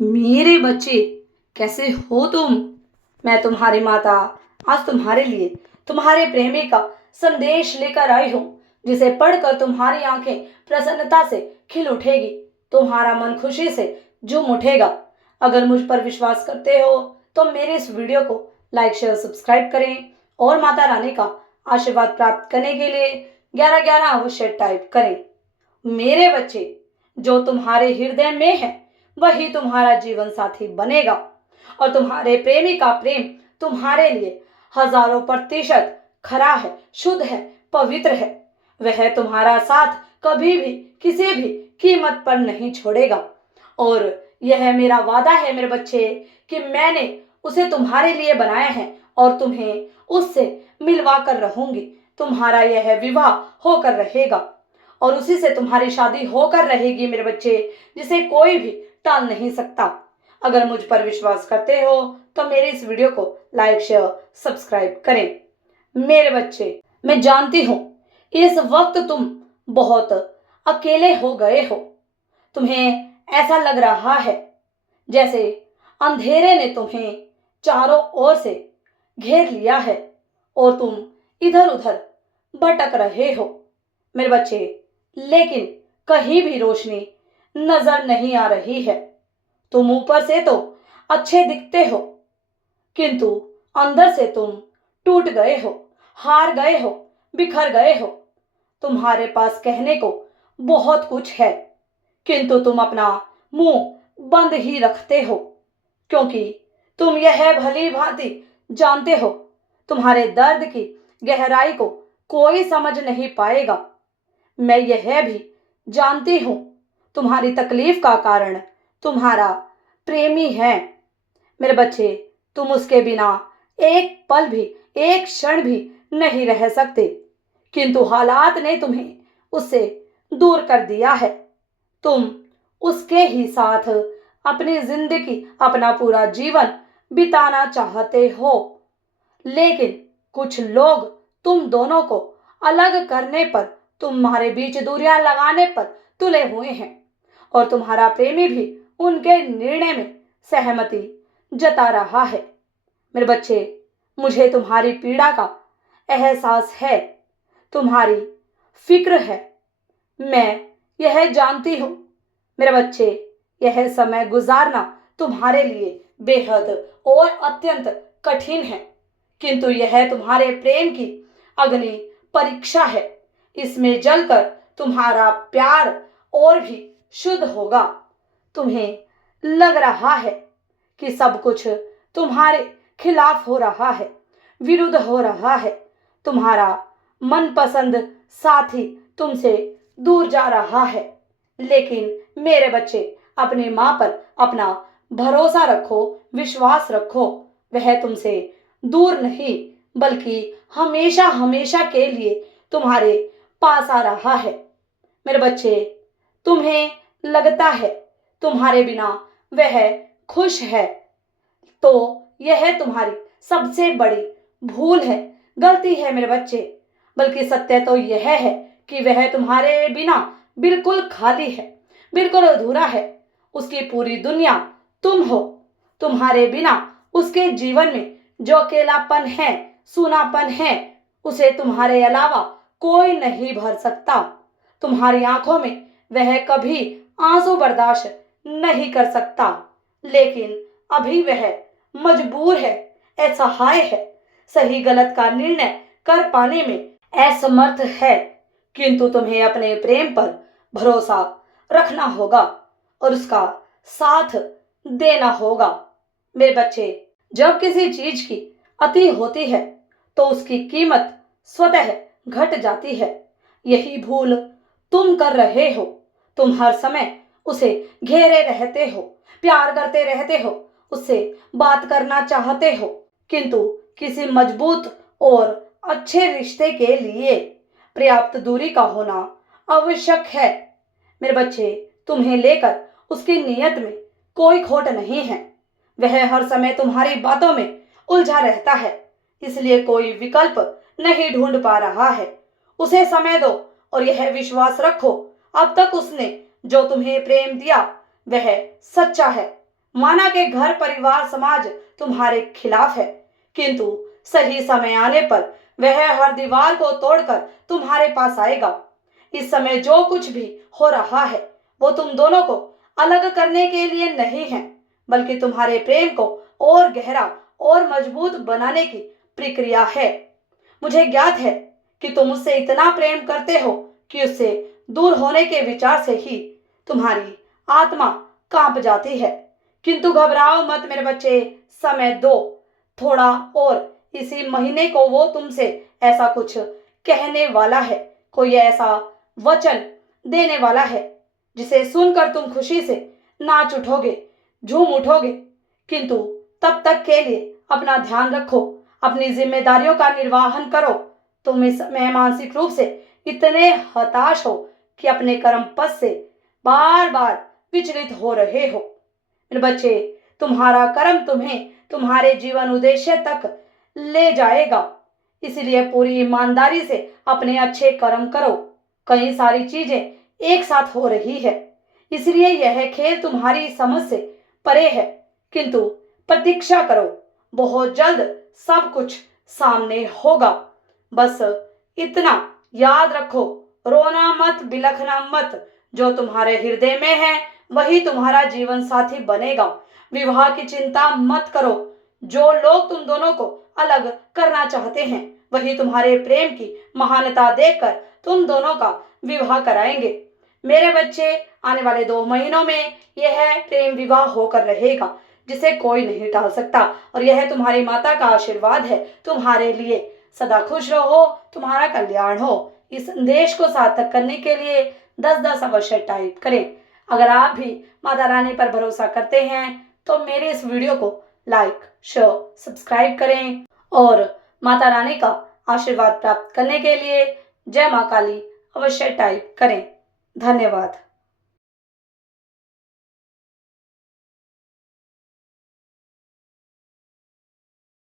मेरे बच्चे, कैसे हो तुम? मैं तुम्हारी माता आज तुम्हारे लिए तुम्हारे प्रेमी का संदेश लेकर आई हूँ, जिसे पढ़कर तुम्हारी आंखें प्रसन्नता से खिल उठेगी, तुम्हारा मन खुशी से झूम उठेगा। अगर मुझ पर विश्वास करते हो तो मेरे इस वीडियो को लाइक शेयर सब्सक्राइब करें और माता रानी का आशीर्वाद प्राप्त करने के लिए 1111 अवश्य टाइप करें। मेरे बच्चे, जो तुम्हारे हृदय में है वही तुम्हारा जीवन साथी बनेगा, और तुम्हारे प्रेमी का प्रेम तुम्हारे लिए हजारों प्रतिशत खरा है, शुद्ध है, पवित्र है। वह तुम्हारा साथ कभी भी किसी भी कीमत पर नहीं छोड़ेगा, और यह मेरा वादा है मेरे बच्चे कि मैंने उसे तुम्हारे लिए बनाया है और तुम्हें उससे मिलवा कर रहूंगी। तुम्हारा यह विवाह होकर रहेगा और उसी से तुम्हारी शादी होकर रहेगी मेरे बच्चे, जिसे कोई भी टाल नहीं सकता। अगर मुझ पर विश्वास करते हो तो मेरे इस वीडियो को लाइक शेयर सब्सक्राइब करें। मेरे बच्चे, मैं जानती हूँ इस वक्त तुम बहुत अकेले हो गए हो। तुम्हें ऐसा लग रहा है जैसे अंधेरे ने तुम्हें चारों ओर से घेर लिया है और तुम इधर उधर भटक रहे हो मेरे बच्चे, लेकिन कहीं भी रोशनी नजर नहीं आ रही है। तुम ऊपर से तो अच्छे दिखते हो, किंतु अंदर से तुम टूट गए हो, हार गए हो, बिखर गए हो। तुम्हारे पास कहने को बहुत कुछ है, किंतु तुम अपना मुंह बंद ही रखते हो, क्योंकि तुम यह भली भांति जानते हो तुम्हारे दर्द की गहराई को कोई समझ नहीं पाएगा। मैं यह भी जानती हूं तुम्हारी तकलीफ का कारण तुम्हारा प्रेमी है मेरे बच्चे। तुम उसके बिना एक पल भी, एक क्षण भी नहीं रह सकते, किंतु हालात ने तुम्हें उससे दूर कर दिया है। तुम उसके ही साथ अपनी जिंदगी, अपना पूरा जीवन बिताना चाहते हो, लेकिन कुछ लोग तुम दोनों को अलग करने पर, तुम्हारे बीच दूरियां लगाने पर तुले हुए हैं, और तुम्हारा प्रेमी भी उनके निर्णय में सहमति जता रहा है मेरे बच्चे। मुझे तुम्हारी पीड़ा का एहसास है, तुम्हारी फिक्र है। मैं यह जानती हूँ मेरे बच्चे, यह समय गुजारना तुम्हारे लिए बेहद और अत्यंत कठिन है, किंतु यह तुम्हारे प्रेम की अग्नि परीक्षा है। इसमें जलकर तुम्हारा प्यार और भी शुद्ध होगा। तुम्हें लग रहा है कि सब कुछ तुम्हारे खिलाफ हो रहा है, विरुद्ध हो रहा है। तुम्हारा मनपसंद साथी तुमसे दूर जा रहा है, लेकिन मेरे बच्चे, अपनी माँ पर अपना भरोसा रखो, विश्वास रखो। वह तुमसे दूर नहीं, बल्कि हमेशा हमेशा के लिए तुम्हारे पास आ रहा है मेरे बच्चे। तुम्हें लगता है तुम्हारे बिना वह खुश है, तो यह तुम्हारी सबसे बड़ी भूल है, गलती है मेरे बच्चे। बल्कि सत्य तो यह है कि वह तुम्हारे बिना बिल्कुल खाली है, बिल्कुल अधूरा है। उसकी पूरी दुनिया तुम हो। तुम्हारे बिना उसके जीवन में जो अकेलापन है, सूनापन है, उसे तुम्हारे अलावा कोई नहीं भर सकता। तुम्हारी आंखों में वह कभी आंसू बर्दाश्त नहीं कर सकता, लेकिन अभी वह मजबूर है, असहाय है, सही गलत का निर्णय कर पाने में असमर्थ है। किंतु तुम्हें अपने प्रेम पर भरोसा रखना होगा और उसका साथ देना होगा मेरे बच्चे। जब किसी चीज की अति होती है तो उसकी कीमत स्वतः घट जाती है। यही भूल तुम कर रहे हो। तुम हर समय उसे घेरे रहते हो, प्यार करते रहते हो, उससे बात करना चाहते हो, किंतु किसी मजबूत और अच्छे रिश्ते के लिए पर्याप्त दूरी का होना आवश्यक है मेरे बच्चे। तुम्हें लेकर उसकी नीयत में कोई खोट नहीं है। वह हर समय तुम्हारी बातों में उलझा रहता है, इसलिए कोई विकल्प नहीं ढूंढ पा रहा है। उसे समय दो और यह विश्वास रखो, अब तक उसने जो तुम्हें प्रेम दिया वह सच्चा है, माना कि घर परिवार समाज तुम्हारे खिलाफ है, किंतु सही समय आने पर वह हर दीवार को तोड़कर तुम्हारे पास आएगा। इस समय जो कुछ भी हो रहा है वो तुम दोनों को अलग करने के लिए नहीं है, बल्कि तुम्हारे प्रेम को और गहरा और मजबूत बनाने की प्रक्रिया है। मुझे ज्ञात है कि तुम उससे इतना प्रेम करते हो कि उससे दूर होने के विचार से ही तुम्हारी आत्मा कांप जाती है। किंतु घबराओ मत मेरे बच्चे, समय दो थोड़ा और। इसी महीने को वो तुमसे ऐसा कुछ कहने वाला है, कोई ऐसा वचन देने वाला है जिसे सुनकर तुम खुशी से नाच उठोगे, झूम उठोगे। किंतु तब तक के लिए अपना ध्यान रखो, अपनी जिम्मेदारियों का निर्वहन करो। तुम इस समय मानसिक रूप से इतने हताश हो कि अपने कर्म पथ से बार बार विचलित हो रहे हो। मेरे बच्चे, तुम्हारा कर्म तुम्हें तुम्हारे जीवन उद्देश्य तक ले जाएगा, इसलिए पूरी ईमानदारी से अपने अच्छे कर्म करो। कई सारी चीजें एक साथ हो रही है, इसलिए यह खेल तुम्हारी समझ से परे है, किंतु प्रतीक्षा करो, बहुत जल्द सब कुछ सामने होगा। बस इतना याद रखो, रोना मत, बिलखना मत। जो तुम्हारे हृदय में है वही तुम्हारा जीवन साथी बनेगा। विवाह की चिंता मत करो, जो लोग तुम दोनों को अलग करना चाहते हैं वही तुम्हारे प्रेम की महानता देखकर तुम दोनों का विवाह कराएंगे। मेरे बच्चे, आने वाले 2 महीनों में यह प्रेम विवाह होकर रहेगा, जिसे कोई नहीं टाल सकता। और यह तुम्हारी माता का आशीर्वाद है तुम्हारे लिए। सदा खुश रहो, तुम्हारा कल्याण हो। इस संदेश को सार्थक करने के लिए 10-10 अवश्य टाइप करें। अगर आप भी माता रानी पर भरोसा करते हैं तो मेरे इस वीडियो को लाइक, शेयर, सब्सक्राइब करें और माता रानी का आशीर्वाद प्राप्त करने के लिए जय मां काली अवश्य टाइप करें। धन्यवाद।